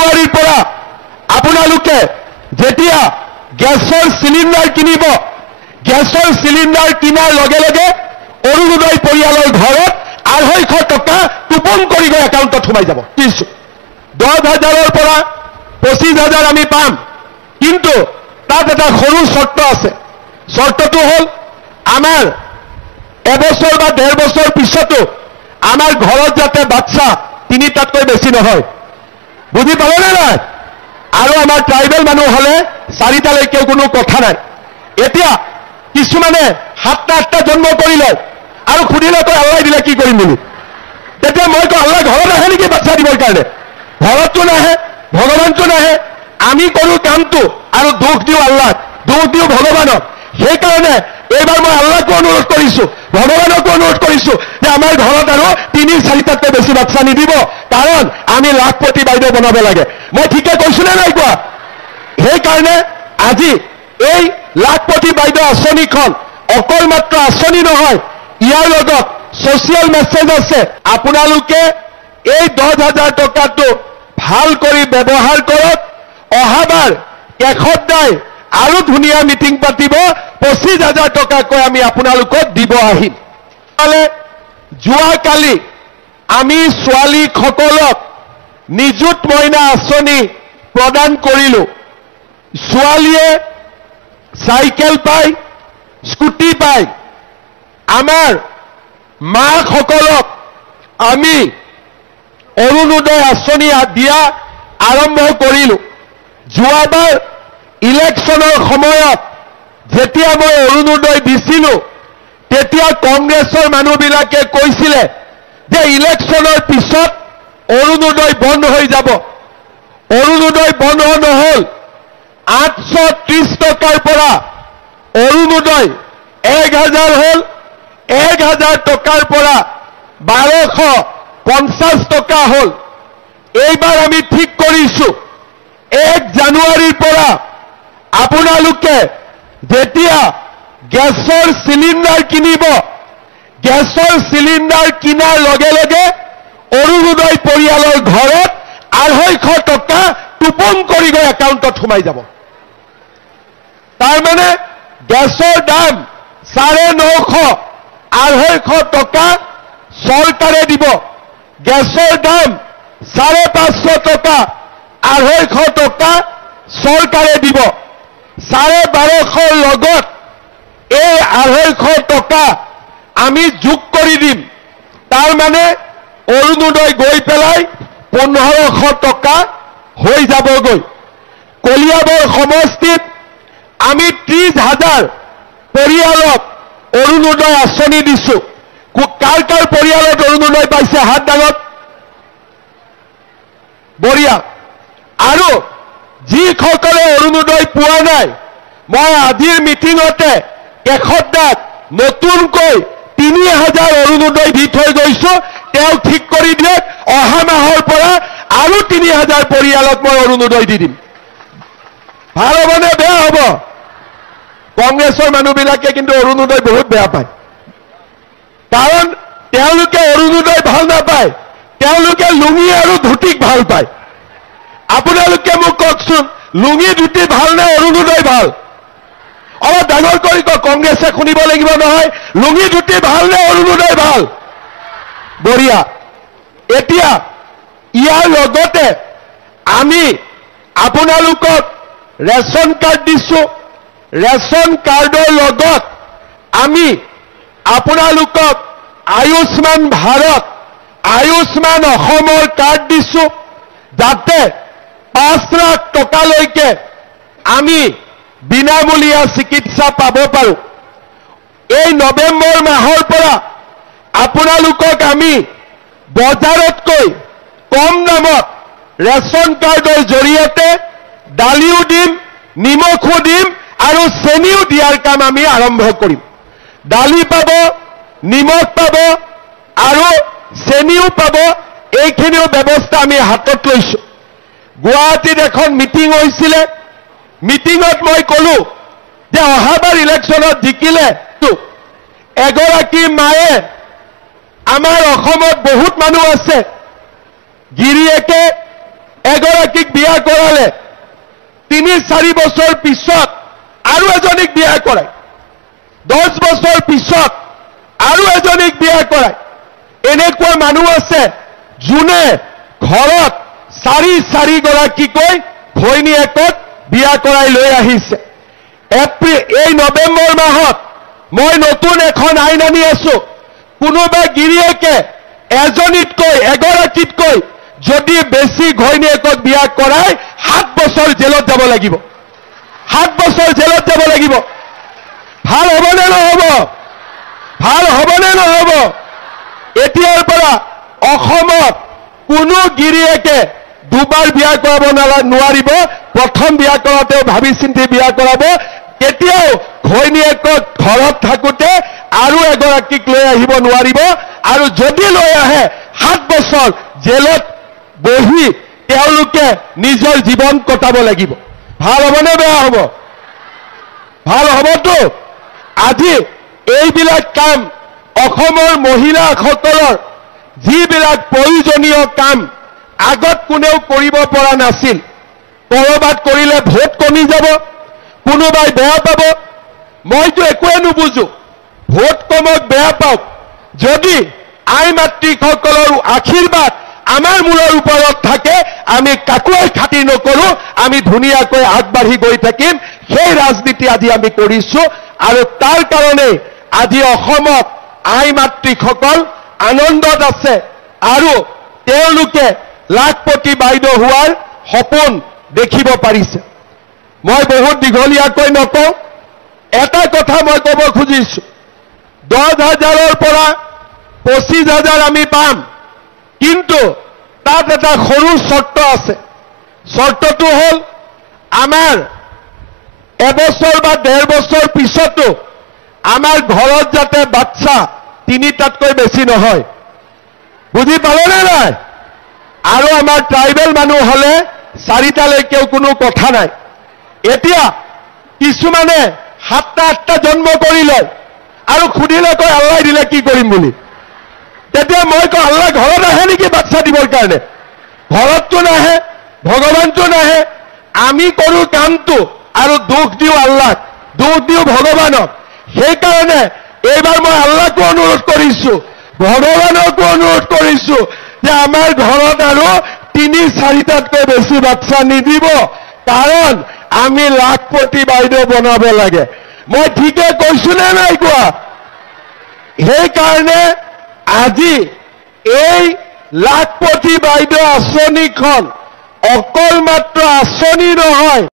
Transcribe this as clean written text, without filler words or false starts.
জানুৱাৰীৰ পৰা আপোনালোকে যেতিয়া গেছৰ চিলিণ্ডাৰ কিনিব, গেছৰ চিলিণ্ডাৰ কিনাৰ লগে লগে অৰুণোদয় পৰিয়ালৰ ঘৰত 250 টকা টোপন কৰি গৈ একাউণ্টত সোমাই যাব। 10,000ৰ পৰা 25,000 আমি পাম, কিন্তু তাত এটা সৰু চৰ্ত আছে। চৰ্তটো হ'ল আমাৰ এবছৰ বা 1.5 বছৰ পিছতো আমাৰ ঘৰত যাতে বাচ্চা 3টাতকৈ বেছি নহয়। বুজি পালেনে নাই? আৰু আমাৰ ট্ৰাইবেল মানুহ হলে 4টালৈকেও কোনো কথা নাই। এতিয়া কিছুমানে 7টা 8টা জন্ম কৰি লয় আৰু সুধিলে কয় আল্লাই দিলে কি কৰিম বুলি। তেতিয়া মই কওঁ আল্লাহ ঘৰত আহে নেকি বাচ্চা দিবৰ কাৰণে? ঘৰততো নাহে, ভগৱানটো নাহে। আমি কৰো কামটো আৰু দোষ দিওঁ আল্লাহ, দোষ দিওঁ ভগৱানক। সেইকাৰণে এইবাৰ মই আল্লাহকো অনুৰোধ কৰিছো, ভগৱানকো অনুৰোধ কৰিছো যে আমাৰ ঘৰত আৰু 3-4টাতকৈ বেছি বাচ্চা নিদিব, কাৰণ আমি লাখপতি বাইদেউ বনাব লাগে। মই ঠিকে কৈছো নে নাই কোৱা? সেইকাৰণে আজি এই লাখপতি বাইদেউ আঁচনিখন অকল মাত্ৰ আঁচনি নহয়, ইয়াৰ লগত ছচিয়েল মেছেজ আছে। আপোনালোকে এই 10,000 টকাটো ভাল কৰি ব্যৱহাৰ কৰক। অহাবাৰ কেশৱদাই আৰু ধুনীয়া মিটিং পাতিব, 25,000 টকাকৈ আমি আপোনালোকক দিব আহিম। যোৱাকালি আমি ছোৱালীসকলক নিযুত মইনা আঁচনি প্ৰদান কৰিলো। ছোৱালীয়ে চাইকেল পায়, স্কুটি পায়। আমাৰ মাসকলক আমি অৰুণোদয় আঁচনি দিয়া আৰম্ভ কৰিলো। যোৱাবাৰ ইলেকশ্যনৰ সময়ত যেতিয়া মই অৰুণোদয় দিছিলো, তেতিয়া কংগ্ৰেছৰ মানুহবিলাকে কৈছিলে যে ইলেকশ্যনৰ পিছত অৰুণোদয় বন্ধ হৈ যাব। অৰুণোদয় বন্ধ নহল। 830 টকাৰ পৰা অৰুণোদয় 1,000 হ'ল। 1,000 টকাৰ পৰা 1,250 টকা হ'ল। এইবাৰ আমি ঠিক কৰিছো 1 জানুৱাৰীৰ পৰা আপোনালোকে যেতিয়া গেছৰ চিলিণ্ডাৰ কিনিব, গেছৰ চিলিণ্ডাৰ কিনাৰ লগে লগে অৰুণোদয় পৰিয়ালৰ ঘৰত 250 টকা টোপন কৰি গৈ একাউণ্টত সোমাই যাব। তাৰমানে গেছৰ দাম 950, 250 টকা চৰকাৰে দিব। গেছৰ দাম 550 টকা, 250 টকা চৰকাৰে দিব। 1250 লগত এই 250 টকা আমি যোগ কৰি দিম। তাৰমানে অৰুণোদয় গৈ পেলাই 1,500 টকা হৈ যাবগৈ। কলিয়াবৰ সমষ্টিত আমি 30,000 পৰিয়ালক অৰুণোদয় আঁচনি দিছো। কাৰ কাৰ পৰিয়ালত অৰুণোদয় পাইছে হাত দাঙক। বঢ়িয়া। আৰু যিসকলে অৰুণোদয় পোৱা নাই, মই আজিৰ মিটিঙতে কেশৱদাক নতুনকৈ 3,000 অৰুণোদয় দি থৈ গৈছো। তেওঁ ঠিক কৰি দিয়ক, অহা মাহৰ পৰা আৰু 3,000 পৰিয়ালক মই অৰুণোদয় দি দিম। ভাল হ'ব নে বেয়া হ'ব? কংগ্ৰেছৰ মানুহবিলাকে কিন্তু অৰুণোদয় বহুত বেয়া পায়, কাৰণ তেওঁলোকে অৰুণোদয় ভাল নাপায়, তেওঁলোকে লুঙি আৰু ধুতিক ভাল পায়। আপোনালোকে মোক কওকচোন, লুঙি ধুতি ভাল নে অৰুণোদয় ভাল? অলপ ডাঙৰ কৰি কওক, কংগ্ৰেছে শুনিব লাগিব নহয়। লুঙি ধুতি ভাল নে অৰুণোদয় ভাল? বঢ়িয়া। এতিয়া ইয়াৰ লগতে আমি আপোনালোকক ৰেচন কাৰ্ড দিছো। ৰেচন কাৰ্ডৰ লগত আমি আপোনালোকক আয়ুষ্মান ভাৰত, আয়ুষ্মান অসমৰ কাৰ্ড দিছো, যাতে 5 লাখ টকালৈকে আমি বিনামূলীয়া চিকিৎসা পাব পাৰো। এই নৱেম্বৰ মাহৰ পৰা আপোনালোকক আমি বজাৰতকৈ কম দামত ৰেচন কাৰ্ডৰ জৰিয়তে দালিও দিম, নিমখো দিম আৰু চেনিও দিয়াৰ কাম আমি আৰম্ভ কৰিম। দালি পাব, নিমখ পাব আৰু চেনিও পাব। এইখিনিও ব্যৱস্থা আমি হাতত লৈছো। গুৱাহাটীত এখন মিটিং হৈছিলে। মিটিঙত মই কলো যে অহাবাৰ ইলেকশ্যনত জিকিলে এগৰাকী মায়ে, আমাৰ অসমত বহুত মানুহ আছে, গিৰিয়েকে এগৰাকী এগৰাকীক বিয়া কৰালে 3-4 বছৰ পিছত আৰু এজনীক বিয়া কৰায় 10 বছৰ পিছত আৰু এজনীক বিয়া কৰায় এনেকুৱা মানুহ আছে যোনে ঘৰত 4 গৰাকীকৈ ঘৈণীয়েকক বিয়া কৰাই লৈ আহিছে এই নৱেম্বৰ মাহত মই নতুন এখন আইন আনি আছো কোনোবা গিৰিয়েকে এগৰাকীতকৈ যদি বেছি ঘৈণীয়েকক বিয়া কৰায় 7 বছৰ জেলত যাব লাগিব 7 বছৰ জেলত যাব লাগিব ভাল হ'বনে নহ'ব ভাল হ'বনে নহ'ব এতিয়াৰ পৰা অসমত কোনো গিৰিয়েকে দুবাৰ বিয়া কৰাব নোৱাৰিব প্ৰথম বিয়া কৰাতেও ভাবি চিন্তি বিয়া কৰাব কেতিয়াও ঘৈণীয়েকক ঘৰত থাকোতে আৰু এগৰাকীক লৈ আহিব নোৱাৰিব আৰু যদি লৈ আহে 7 বছৰ জেলত বহি তেওঁলোকে নিজৰ জীৱন কটাব লাগিব ভাল হ'বনে বেয়া হ'ব ভাল হ'বতো আজি এইবিলাক কাম অসমৰ মহিলাসকলৰ যিবিলাক প্ৰয়োজনীয় কাম আগত কোনেও কৰিব পৰা নাছিল কৰবাত কৰিলে ভোট কমি যাব কোনোবাই বেয়া পাব মইতো একোৱে নুবুজো ভোট কমক বেয়া পাওক যদি আই মাতৃসকলৰ আশীৰ্বাদ আমাৰ মূৰৰ ওপৰত থাকে আমি কাকোৱে খাতিৰ নকৰো আমি ধুনীয়াকৈ আগবাঢ়ি গৈ থাকিম সেই ৰাজনীতি আজি আমি কৰিছো আৰু তাৰ কাৰণে আজি অসমত আই মাতৃসকল আনন্দত আছে আৰু তেওঁলোকে লাখপতি বাইদেউ হোৱাৰ সপোন দেখিব পাৰিছে মই বহুত দীঘলীয়াকৈ নকওঁ এটা কথা মই ক'ব খুজিছো 10,000ৰ পৰা 25,000 আমি পাম কিন্তু তাত এটা সৰু চৰ্ত আছে চৰ্তটো হ'ল আমাৰ এবছৰ বা 1.5 বছৰ পিছতো আমাৰ ঘৰত যাতে বাচ্চা 3টাতকৈ বেছি নহয় বুজি পালেনে নাই আৰু আমাৰ ট্ৰাইবেল মানুহ হলে 4টালৈকেও কোনো কথা নাই এতিয়া কিছুমানে 7টা জন্ম কৰি লয় আৰু খুদিলে কয় আল্লাহ দিলে কি কৰিম বুলি তেতিয়া মই কওঁ আল্লাহ ঘৰত আহে নেকি বাচ্চা দিবৰ কাৰণে ঘৰততো নাহে ভগৱানটো নাহে আমি কৰো কামটো আৰু দুখ দিও আল্লাহক দুখ দিও ভগৱানক সেইকাৰণে এইবাৰ মই আল্লাহকো অনুৰোধ কৰিছো ভগৱানকো অনুৰোধ কৰিছো যে আমাৰ ঘৰত আৰু 3-4টাতকৈ বেছি বাচ্চা নিদিব কাৰণ আমি লাখপতি বাইদেউ বনাব লাগে মই ঠিকে কৈছো নে নাই কোৱা সেইকাৰণে আজি এই লাখপতি বাইদেউ আঁচনিখন অকল মাত্ৰ আঁচনি নহয়